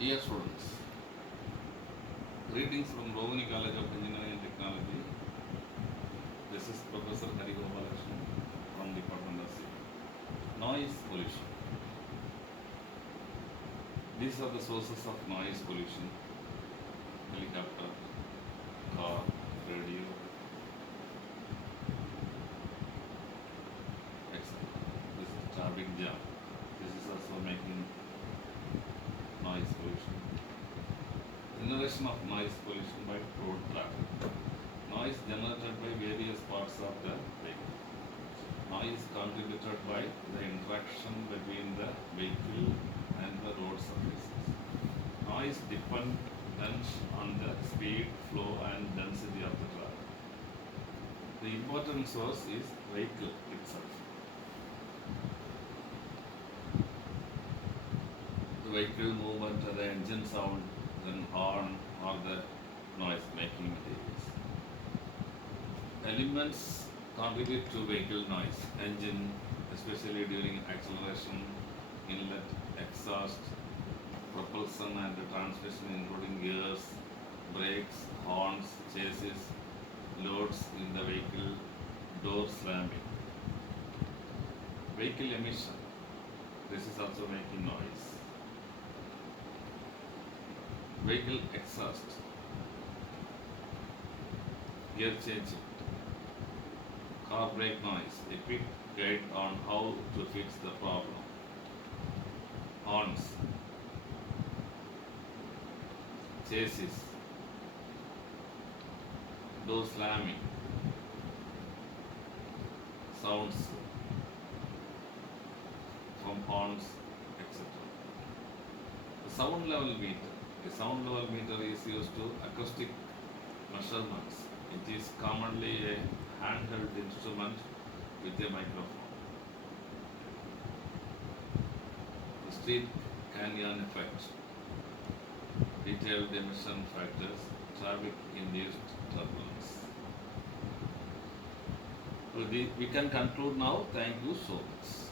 Dear students, greetings from Rovani College of Engineering and Technology. This is Professor Hari Gopalakrishnan from Department of Civil. Noise pollution. These are the sources of noise pollution: helicopter, car, radio, etc. This is traffic jam. This is also making noise pollution. Generation of noise pollution by road traffic. Noise generated by various parts of the vehicle. Noise contributed by the interaction between the vehicle and the road surfaces. Noise depends on the speed, flow and density of the traffic. The important source is vehicle itself. The vehicle movement, the engine sound, then horn or the noise making materials. Elements contribute to vehicle noise: engine, especially during acceleration, inlet, exhaust, propulsion and transmission, including gears, brakes, horns, chassis, loads in the vehicle, door slamming. Vehicle emission. This is also making noise. Vehicle exhaust, gear changing, car brake noise, a quick guide on how to fix the problem. Horns, chassis, door slamming, sounds from horns, etc. The sound level meter. A sound level meter is used to acoustic measurements. It is commonly a handheld instrument with a microphone. The street canyon effect, detailed emission factors, traffic induced turbulence. So we can conclude now. Thank you so much.